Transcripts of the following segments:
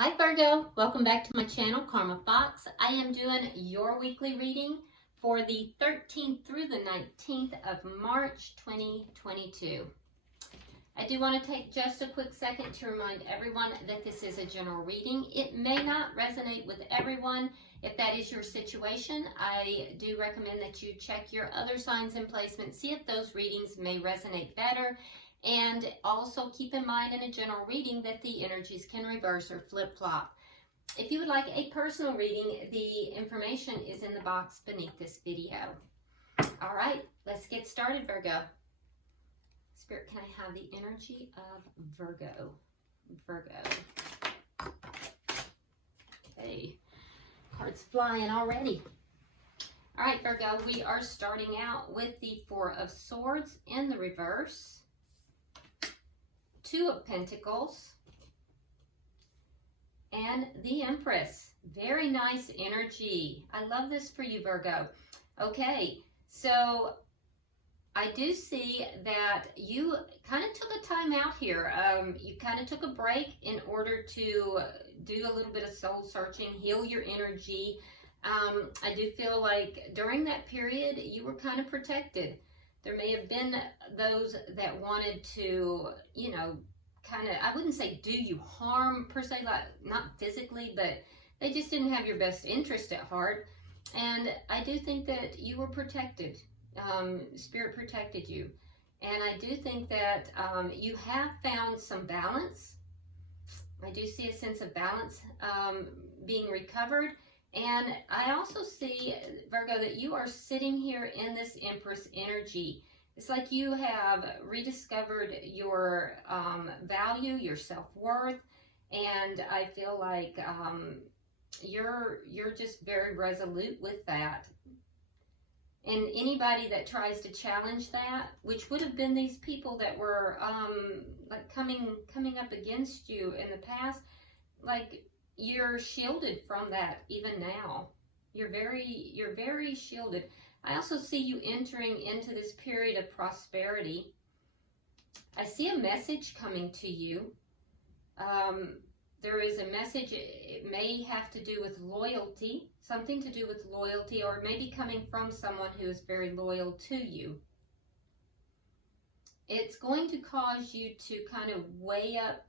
Hi Virgo, welcome back to my channel, Karma Fox. I am doing your weekly reading for the 13th through the 19th of March 2022. I do want to take just a quick second to remind everyone that this is a general reading. It may not resonate with everyone. If that is your situation, I do recommend that you check your other signs and placements, see if those readings may resonate better. And also keep in mind in a general reading that the energies can reverse or flip-flop. If you would like a personal reading, the information is in the box beneath this video. All right, let's get started, Virgo. Spirit, can I have the energy of Virgo? Virgo. Okay, cards flying already. All right, Virgo, we are starting out with the Four of Swords in the reverse. Two of Pentacles, and the Empress. Very nice energy. I love this for you, Virgo. Okay, so I do see that you kind of took a time out here. You kind of took a break in order to do a little bit of soul searching, heal your energy. I do feel like during that period, you were kind of protected. There may have been those that wanted to, you know, kind of, I wouldn't say do you harm per se, like not physically, but they just didn't have your best interest at heart. And I do think that you were protected. Spirit protected you. And I do think that you have found some balance. I do see a sense of balance being recovered. And I also see, Virgo, that you are sitting here in this Empress energy. It's like you have rediscovered your value, your self-worth, and I feel like you're just very resolute with that. And anybody that tries to challenge that, which would have been these people that were like coming up against you in the past, like, you're shielded from that even now. You're very shielded. I also see you entering into this period of prosperity. I see a message coming to you. There is a message. It may have to do with loyalty, something to do with loyalty, or maybe coming from someone who is very loyal to you. It's going to cause you to kind of weigh up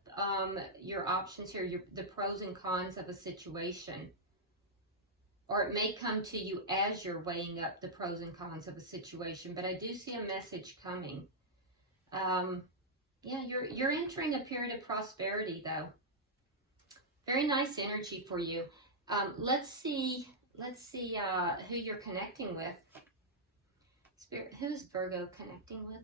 your options here, the pros and cons of a situation. Or it may come to you as you're weighing up the pros and cons of a situation. But I do see a message coming. Yeah, you're entering a period of prosperity, though. Very nice energy for you. Let's see who you're connecting with. Spirit, who's Virgo connecting with?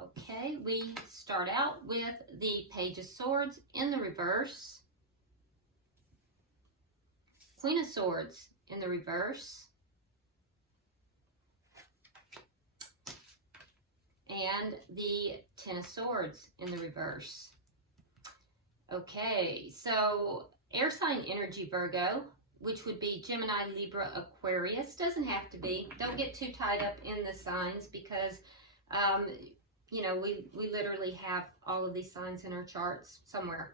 Okay, we start out with the Page of Swords in the reverse, Queen of Swords in the reverse, and the Ten of Swords in the reverse. Okay, so air sign energy, Virgo, which would be Gemini, Libra, Aquarius. Doesn't have to be. Don't get too tied up in the signs because you know, we literally have all of these signs in our charts somewhere.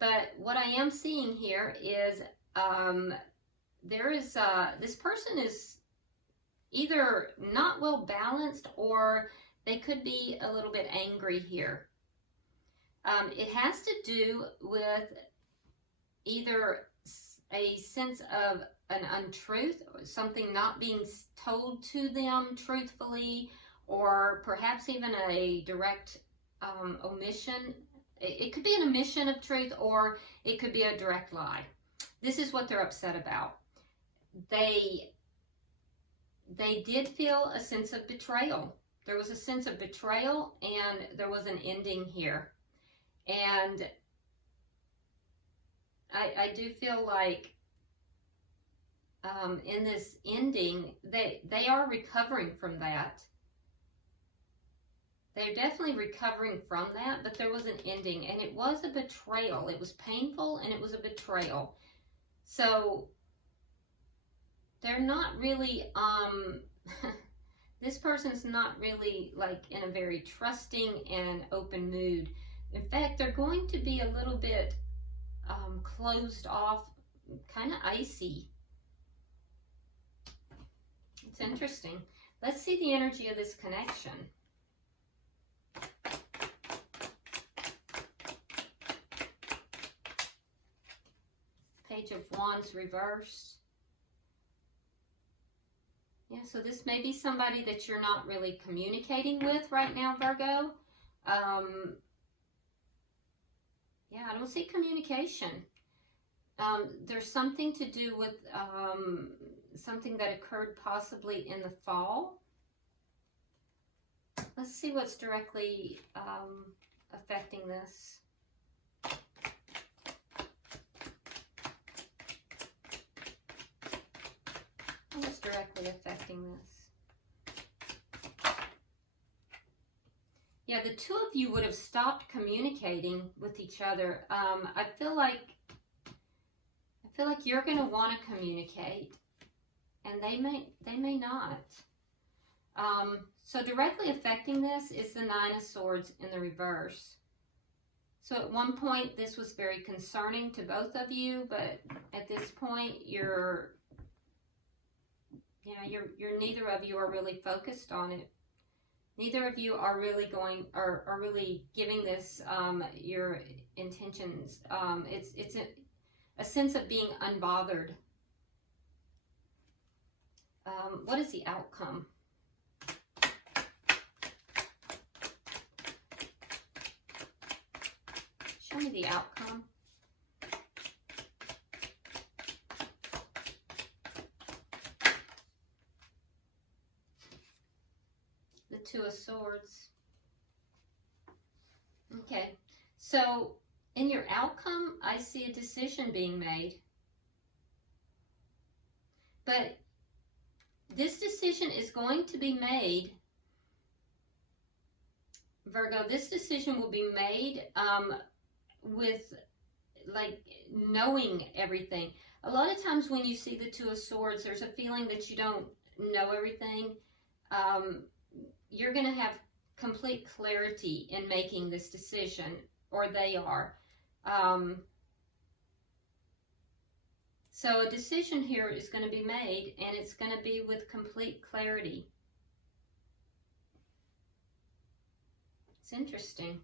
But what I am seeing here is this person is either not well balanced, or they could be a little bit angry here. It has to do with either a sense of an untruth, something not being told to them truthfully, or perhaps even a direct omission. It could be an omission of truth, or it could be a direct lie. This is what they're upset about. They did feel a sense of betrayal. There was a sense of betrayal, and there was an ending here. And I do feel like in this ending, they are recovering from that. They're definitely recovering from that, but there was an ending, and it was a betrayal. It was painful, and it was a betrayal. So they're not really, this person's not really like in a very trusting and open mood. In fact, they're going to be a little bit closed off, kind of icy. It's interesting. Let's see the energy of this connection. Page of Wands reversed. Yeah, so this may be somebody that you're not really communicating with right now, Virgo. Yeah, I don't see communication. There's something to do with something that occurred possibly in the fall. Let's see what's directly affecting this. What's directly affecting this? Yeah, the two of you would have stopped communicating with each other. I feel like you're going to want to communicate, and they may not. So directly affecting this is the Nine of Swords in the reverse. So at one point this was very concerning to both of you, but at this point you're neither of you are really focused on it. Neither of you are really are really giving this your intentions. It's a sense of being unbothered. What is the outcome? Show me the outcome. The Two of Swords. Okay, so in your outcome, I see a decision being made. But this decision is going to be made, Virgo, this decision will be made with like knowing everything. A lot of times when you see the Two of Swords, there's a feeling that you don't know everything. You're going to have complete clarity in making this decision, or they are. So a decision here is going to be made, and it's going to be with complete clarity. It's interesting.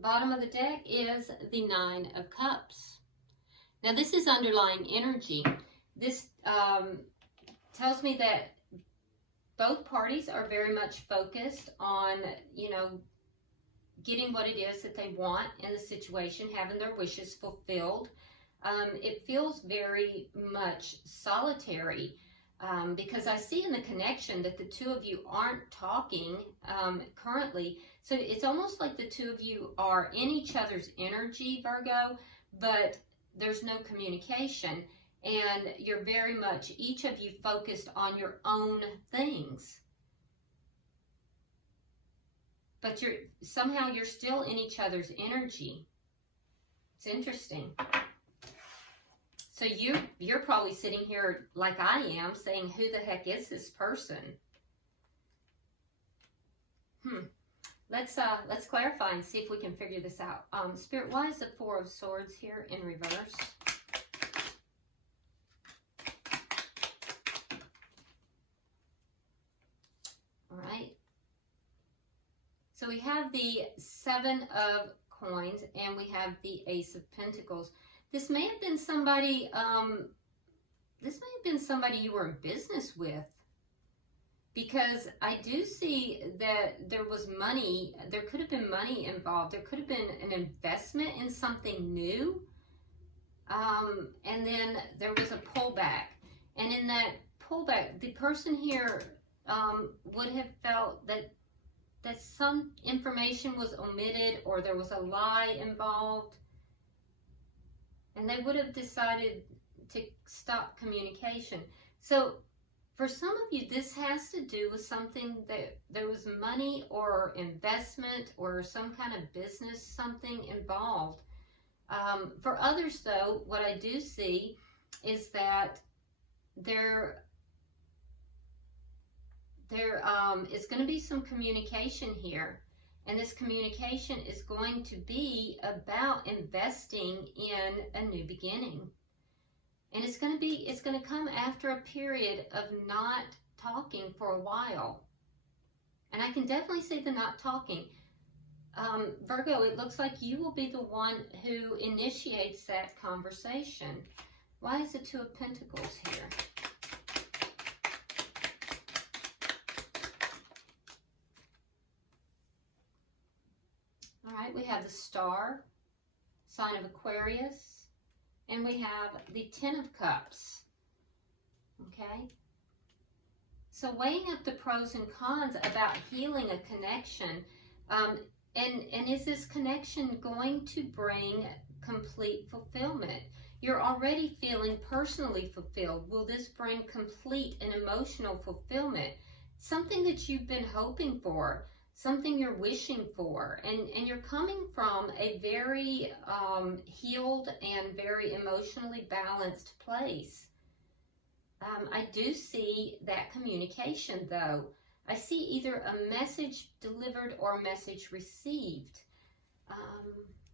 Bottom of the deck is the Nine of Cups. Now this is underlying energy. This tells me that both parties are very much focused on, getting what it is that they want in the situation, having their wishes fulfilled. It feels very much solitary because I see in the connection that the two of you aren't talking currently. So it's almost like the two of you are in each other's energy, Virgo, but there's no communication. And you're very much, each of you, focused on your own things. But somehow you're still in each other's energy. It's interesting. So you're probably sitting here like I am, saying, who the heck is this person? Let's clarify and see if we can figure this out. Spirit, why is the Four of Swords here in reverse? All right. So we have the Seven of Coins, and we have the Ace of Pentacles. This may have been somebody, you were in business with, because I do see that there was money, there could have been money involved, there could have been an investment in something new, and then there was a pullback, and in that pullback, the person here would have felt that some information was omitted, or there was a lie involved, and they would have decided to stop communication. So For some of you, this has to do with something that there was money or investment or some kind of business, something involved. For others, though, what I do see is that there is going to be some communication here. And this communication is going to be about investing in a new beginning. And it's going to come after a period of not talking for a while. And I can definitely see the not talking. Virgo, it looks like you will be the one who initiates that conversation. Why is the Two of Pentacles here? All right, we have the Star, sign of Aquarius. And we have the Ten of Cups, okay? So weighing up the pros and cons about healing a connection, and is this connection going to bring complete fulfillment? You're already feeling personally fulfilled. Will this bring complete and emotional fulfillment? Something that you've been hoping for, something you're wishing for, and you're coming from a very healed and very emotionally balanced place. I do see that communication, though. I see either a message delivered or a message received.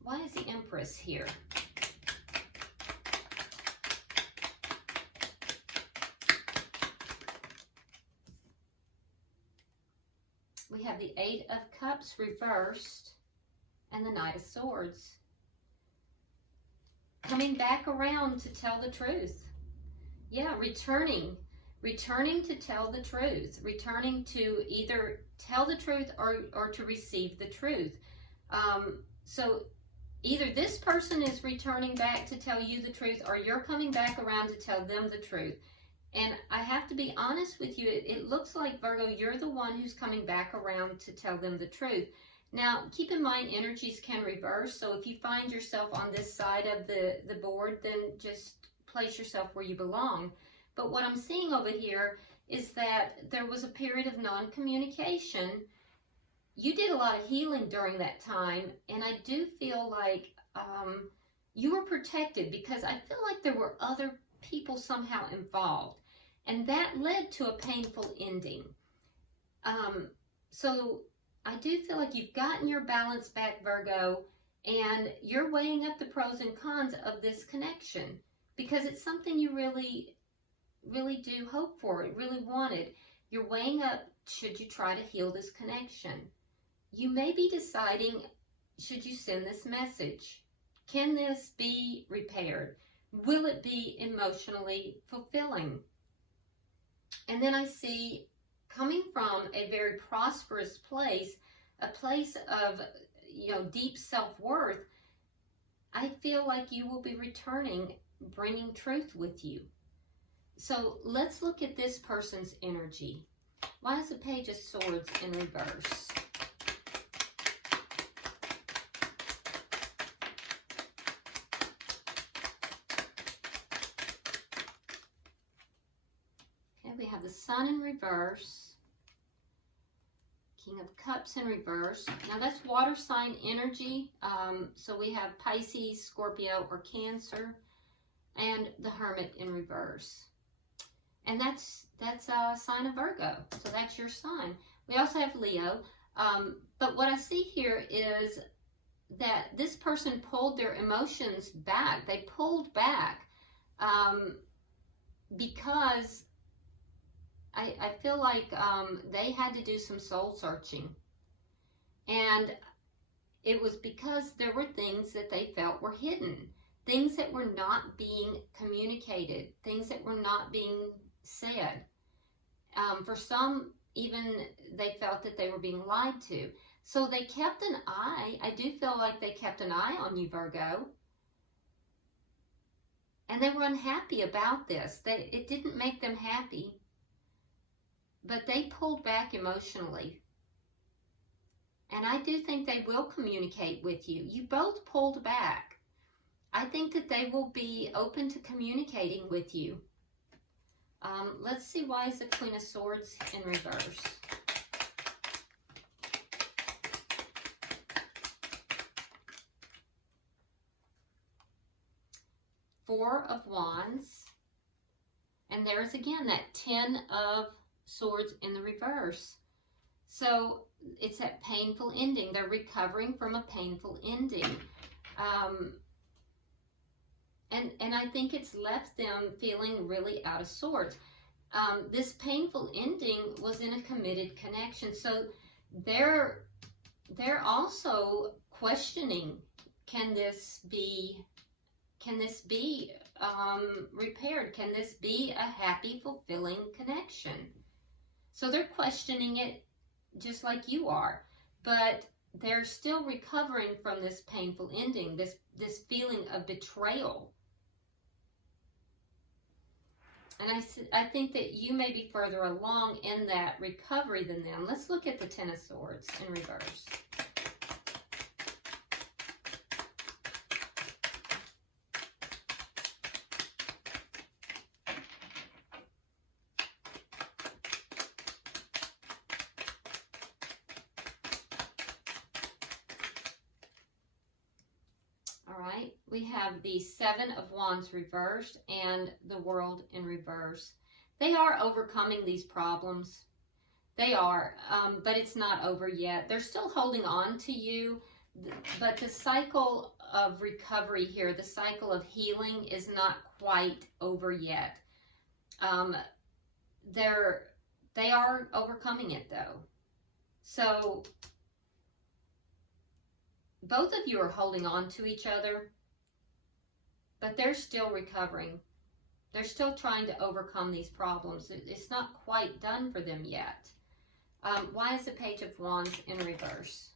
Why is the Empress here? We have the Eight of Cups reversed and the Knight of Swords. Coming back around to tell the truth. Yeah, returning to tell the truth. Returning to either tell the truth or to receive the truth. So either this person is returning back to tell you the truth or you're coming back around to tell them the truth. And I have to be honest with you, it looks like, Virgo, you're the one who's coming back around to tell them the truth. Now, keep in mind, energies can reverse. So if you find yourself on this side of the board, then just place yourself where you belong. But what I'm seeing over here is that there was a period of non-communication. You did a lot of healing during that time. And I do feel like you were protected because I feel like there were other people somehow involved. And that led to a painful ending. So I do feel like you've gotten your balance back, Virgo, and you're weighing up the pros and cons of this connection because it's something you really, really do hope for, really wanted. You're weighing up, should you try to heal this connection? You may be deciding, should you send this message? Can this be repaired? Will it be emotionally fulfilling? And then I see, coming from a very prosperous place, a place of, deep self-worth, I feel like you will be returning, bringing truth with you. So let's look at this person's energy. Why is the Page of Swords in reverse? We have the Sun in reverse, King of Cups in reverse. Now that's water sign energy. So we have Pisces, Scorpio, or Cancer, and the Hermit in reverse. And that's a sign of Virgo. So that's your sign. We also have Leo. But what I see here is that this person pulled their emotions back. They pulled back because I feel like they had to do some soul searching. And it was because there were things that they felt were hidden. Things that were not being communicated. Things that were not being said. For some, even they felt that they were being lied to. So they kept an eye. I do feel like they kept an eye on you, Virgo. And they were unhappy about this. It didn't make them happy. But they pulled back emotionally. And I do think they will communicate with you. You both pulled back. I think that they will be open to communicating with you. Let's see, why is the Queen of Swords in reverse? Four of Wands. And there's again that 10 of Swords in the reverse. So it's that painful ending. They're recovering from a painful ending. And I think it's left them feeling really out of sorts. This painful ending was in a committed connection. So they're also questioning, can this be repaired? Can this be a happy, fulfilling connection? So they're questioning it just like you are, but they're still recovering from this painful ending, this feeling of betrayal. And I think that you may be further along in that recovery than them. Let's look at the Ten of Swords in reverse. We have the Seven of Wands reversed and the World in reverse. They are overcoming these problems. They are, but it's not over yet. They're still holding on to you, but the cycle of recovery here, the cycle of healing is not quite over yet. They are overcoming it though. So both of you are holding on to each other, but they're still recovering. They're still trying to overcome these problems. It's not quite done for them yet. Why is the Page of Wands in reverse?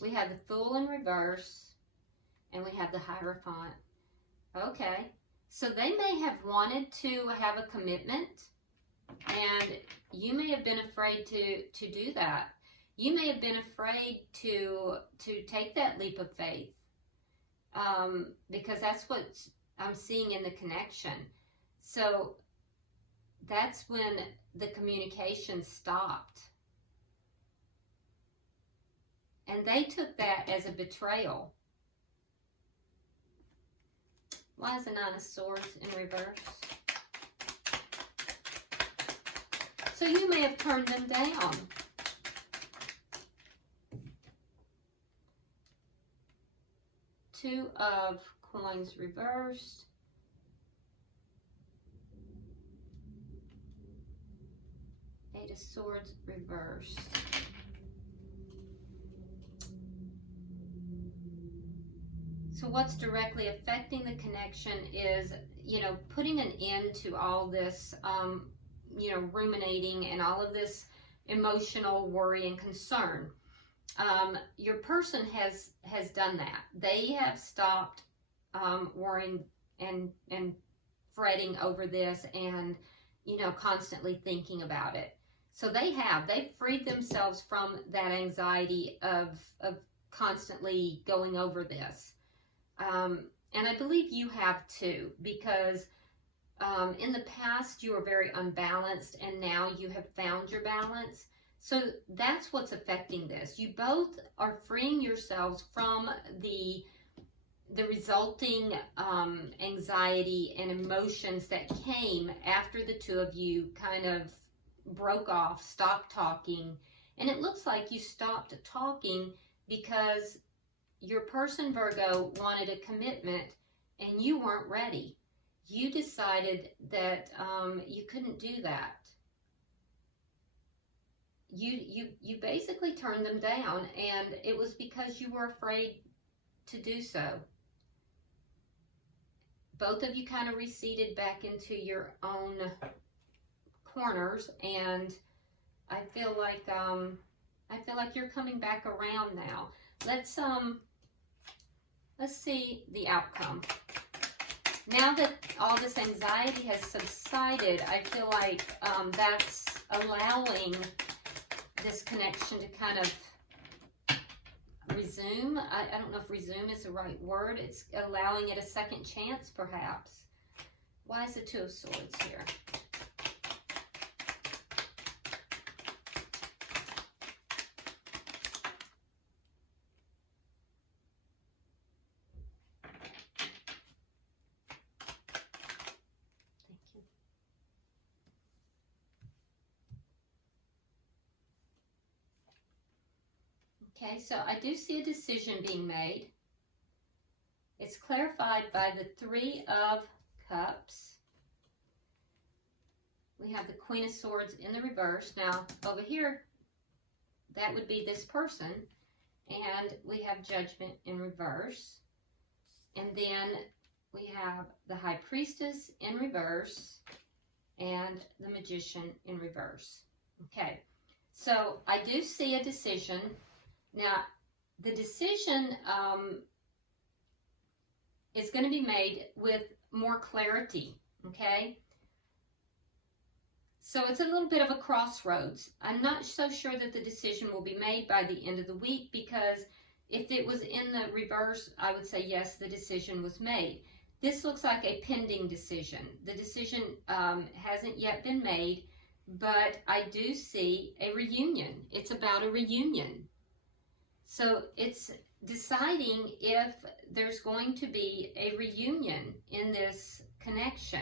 We have the Fool in reverse, and we have the Hierophant. Okay, so they may have wanted to have a commitment, and you may have been afraid to do that. You may have been afraid to take that leap of faith, because that's what I'm seeing in the connection. So that's when the communication stopped. And they took that as a betrayal. Why is the Nine of Swords in reverse? So you may have turned them down. Two of Coins reversed. Eight of Swords reversed. So what's directly affecting the connection is, putting an end to all this, ruminating and all of this emotional worry and concern. Your person has done that. They have stopped worrying and fretting over this and, constantly thinking about it. So they've freed themselves from that anxiety of constantly going over this. And I believe you have too, because in the past you were very unbalanced and now you have found your balance. So that's what's affecting this. You both are freeing yourselves from the resulting anxiety and emotions that came after the two of you kind of broke off, stopped talking. And it looks like you stopped talking because your person, Virgo, wanted a commitment and you weren't ready. You decided that you couldn't do that. You basically turned them down, and it was because you were afraid to do so. Both of you kind of receded back into your own corners, and I feel like you're coming back around now. Let's see the outcome. Now that all this anxiety has subsided, I feel like that's allowing this connection to kind of resume. I don't know if resume is the right word. It's allowing it a second chance, perhaps. Why is the Two of Swords here? Okay, so I do see a decision being made. It's clarified by the Three of Cups. We have the Queen of Swords in the reverse. Now, over here, that would be this person. And we have Judgment in reverse. And then we have the High Priestess in reverse and the Magician in reverse. Okay, so I do see a decision. Now, the decision is going to be made with more clarity, okay? So it's a little bit of a crossroads. I'm not so sure that the decision will be made by the end of the week, because if it was in the reverse, I would say yes, the decision was made. This looks like a pending decision. The decision hasn't yet been made, but I do see a reunion. It's about a reunion. So it's deciding if there's going to be a reunion in this connection.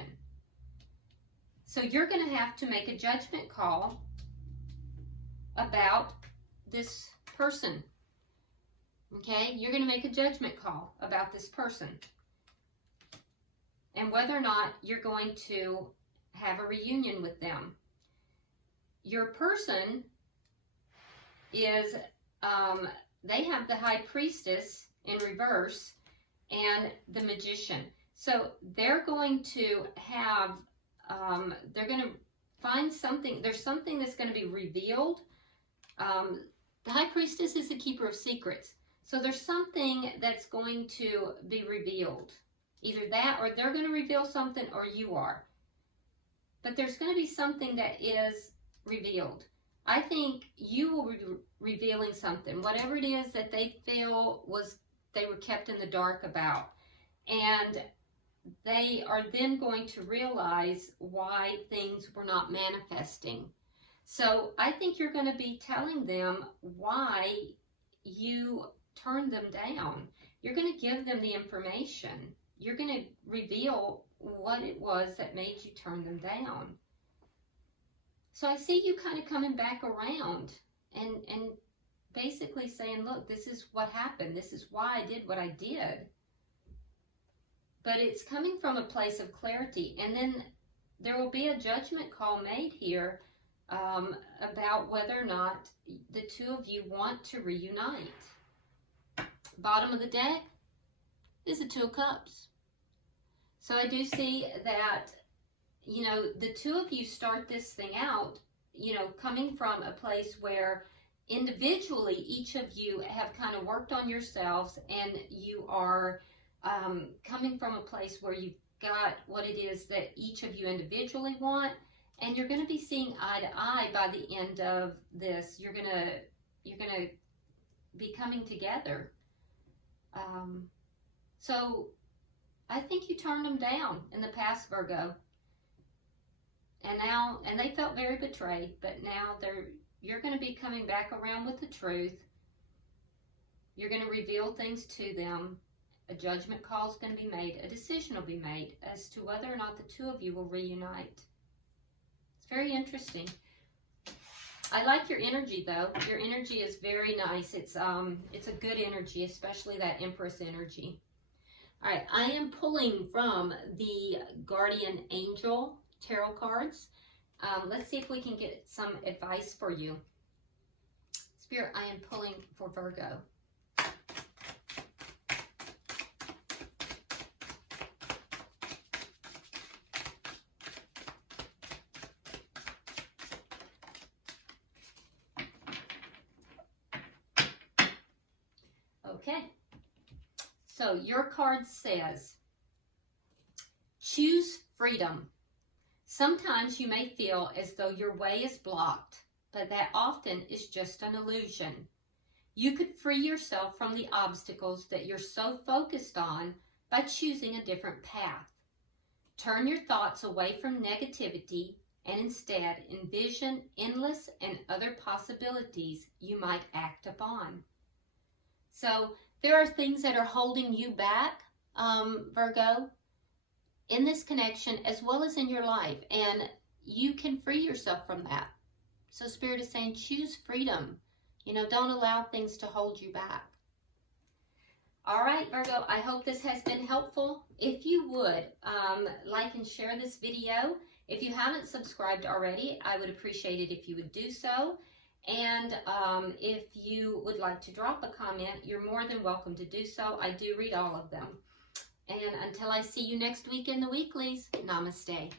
So you're going to have to make a judgment call about this person. Okay? You're going to make a judgment call about this person. And whether or not you're going to have a reunion with them. Your person is... they have the High Priestess in reverse and the Magician. So they're going to have, they're going to find something, there's something that's going to be revealed. The High Priestess is the keeper of secrets. So there's something that's going to be revealed. Either that, or they're going to reveal something, or you are. But there's going to be something that is revealed. I think you will be revealing something, whatever it is that they feel was they were kept in the dark about. And they are then going to realize why things were not manifesting. So I think you're going to be telling them why you turned them down. You're going to give them the information. You're going to reveal what it was that made you turn them down. So I see you kind of coming back around and basically saying, look, this is what happened. This is why I did what I did. But it's coming from a place of clarity. And then there will be a judgment call made here about whether or not the two of you want to reunite. Bottom of the deck is the Two of Cups. So I do see that, you know, the two of you start this thing out, you know, coming from a place where individually each of you have kind of worked on yourselves, and you are coming from a place where you've got what it is that each of you individually want, and you're going to be seeing eye to eye by the end of this. You're gonna be coming together. So I think you turned them down in the past, Virgo. And they felt very betrayed, but now you're going to be coming back around with the truth. You're going to reveal things to them. A judgment call is going to be made. A decision will be made as to whether or not the two of you will reunite. It's very interesting. I like your energy, though. Your energy is very nice. It's a good energy, especially that Empress energy. All right, I am pulling from the Guardian Angel tarot cards. Let's see if we can get some advice for you. Spirit, I am pulling for Virgo. Okay. So your card says, choose freedom. Sometimes you may feel as though your way is blocked, but that often is just an illusion. You could free yourself from the obstacles that you're so focused on by choosing a different path. Turn your thoughts away from negativity and instead envision endless and other possibilities you might act upon. So there are things that are holding you back, Virgo, in this connection as well as in your life, and you can free yourself from that. So Spirit is saying choose freedom. You know, don't allow things to hold you back. All right, Virgo, I hope this has been helpful. If you would, like and share this video. If you haven't subscribed already, I would appreciate it if you would do so. And if you would like to drop a comment, you're more than welcome to do so. I do read all of them. And until I see you next week in the weeklies, namaste.